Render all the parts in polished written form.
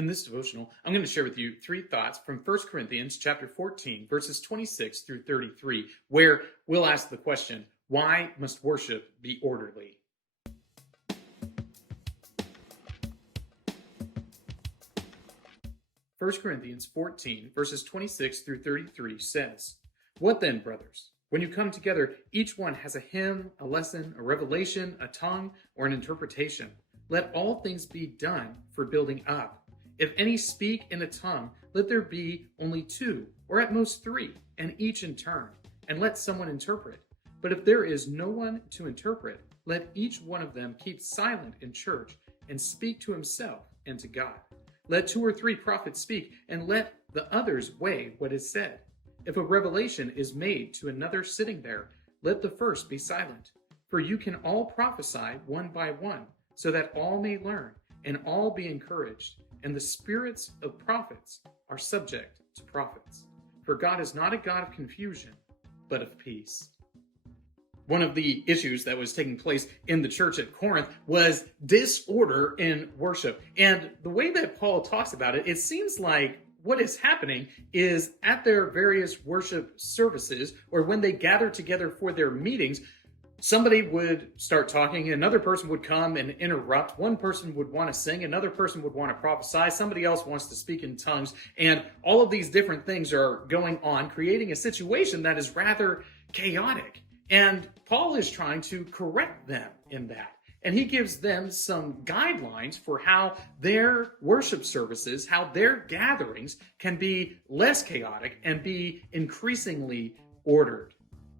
In this devotional, I'm going to share with you three thoughts from 1 Corinthians chapter 14, verses 26 through 33, where we'll ask the question, why must worship be orderly? First Corinthians 14, verses 26 through 33 says, "What then, brothers? When you come together, each one has a hymn, a lesson, a revelation, a tongue, or an interpretation. Let all things be done for building up. If any speak in a tongue, let there be only two, or at most three, and each in turn, and let someone interpret. But if there is no one to interpret, let each one of them keep silent in church, and speak to himself and to God. Let two or three prophets speak, and let the others weigh what is said. If a revelation is made to another sitting there, let the first be silent. For you can all prophesy one by one, so that all may learn, and all be encouraged. And the spirits of prophets are subject to prophets. For God is not a God of confusion, but of peace." One of the issues that was taking place in the church at Corinth was disorder in worship. And the way that Paul talks about it, it seems like what is happening is at their various worship services, or when they gather together for their meetings, somebody would start talking, another person would come and interrupt, one person would want to sing, another person would want to prophesy, somebody else wants to speak in tongues, and all of these different things are going on, creating a situation that is rather chaotic. And Paul is trying to correct them in that. And he gives them some guidelines for how their worship services, how their gatherings can be less chaotic and be increasingly ordered.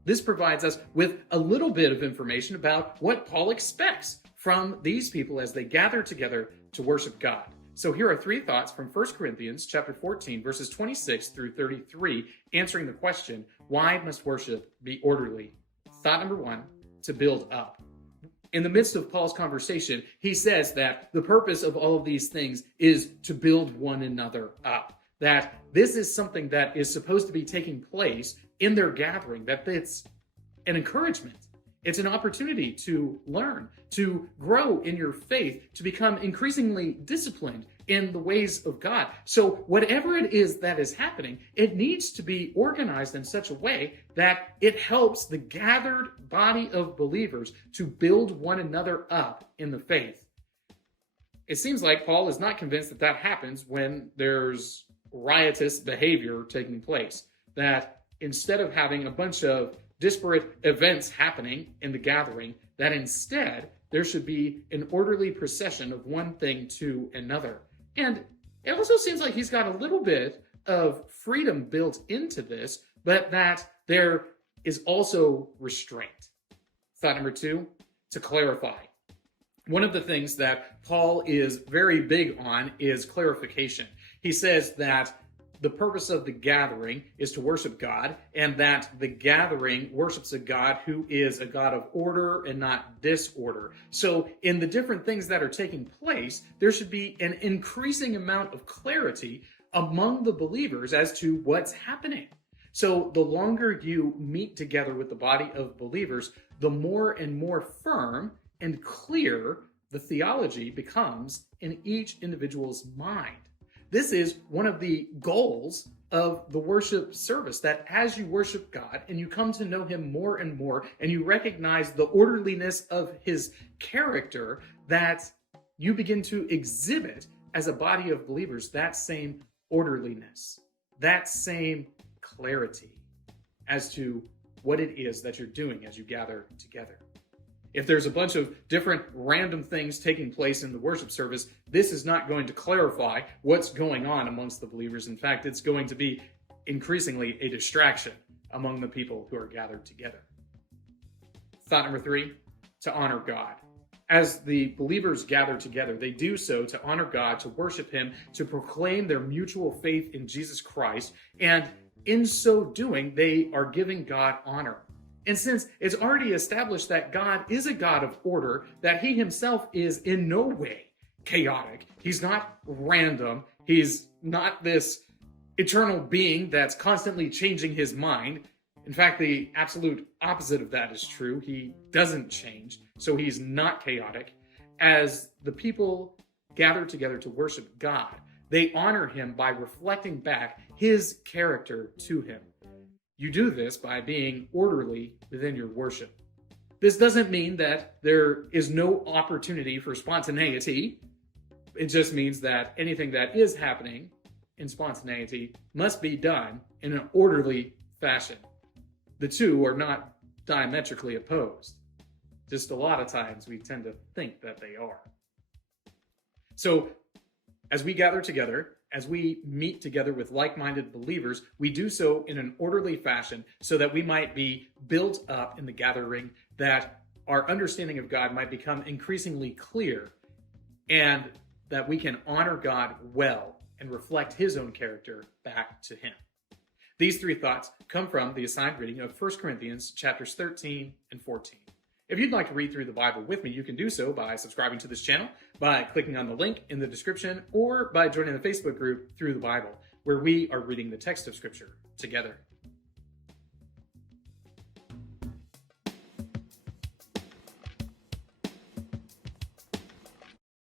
This provides us with a little bit of information about what Paul expects from these people as they gather together to worship God. So here are three thoughts from 1 Corinthians chapter 14, verses 26 through 33, answering the question, why must worship be orderly? Thought number one, to build up. In the midst of Paul's conversation, he says that the purpose of all of these things is to build one another up. That this is something that is supposed to be taking place in their gathering, that it's an encouragement. It's an opportunity to learn, to grow in your faith, to become increasingly disciplined in the ways of God. So whatever it is that is happening, it needs to be organized in such a way that it helps the gathered body of believers to build one another up in the faith. It seems like Paul is not convinced that that happens when there's riotous behavior taking place. That instead of having a bunch of disparate events happening in the gathering, that instead there should be an orderly procession of one thing to another. And it also seems like he's got a little bit of freedom built into this, but that there is also restraint. Thought number two, to clarify. One of the things that Paul is very big on is clarification. He says that the purpose of the gathering is to worship God, and that the gathering worships a God who is a God of order and not disorder. So in the different things that are taking place, there should be an increasing amount of clarity among the believers as to what's happening. So the longer you meet together with the body of believers, the more and more firm and clear the theology becomes in each individual's mind. This is one of the goals of the worship service, that as you worship God and you come to know him more and more, and you recognize the orderliness of his character, that you begin to exhibit as a body of believers that same orderliness, that same clarity as to what it is that you're doing as you gather together. If there's a bunch of different random things taking place in the worship service, this is not going to clarify what's going on amongst the believers. In fact, it's going to be increasingly a distraction among the people who are gathered together. Thought number three, to honor God. As the believers gather together, they do so to honor God, to worship him, to proclaim their mutual faith in Jesus Christ, and in so doing, they are giving God honor. And since it's already established that God is a God of order, that he himself is in no way chaotic, he's not random, he's not this eternal being that's constantly changing his mind. In fact, the absolute opposite of that is true. He doesn't change, so he's not chaotic. As the people gather together to worship God, They honor him by reflecting back his character to him. You do this by being orderly within your worship. This doesn't mean that there is no opportunity for spontaneity. It just means that anything that is happening in spontaneity must be done in an orderly fashion. The two are not diametrically opposed. Just a lot of times we tend to think that they are. So, as we gather together, as we meet together with like-minded believers, we do so in an orderly fashion so that we might be built up in the gathering, that our understanding of God might become increasingly clear, and that we can honor God well and reflect his own character back to him. These three thoughts come from the assigned reading of 1 Corinthians chapters 13 and 14. If you'd like to read through the Bible with me, you can do so by subscribing to this channel, by clicking on the link in the description, or by joining the Facebook group Through the Bible, where we are reading the text of Scripture together.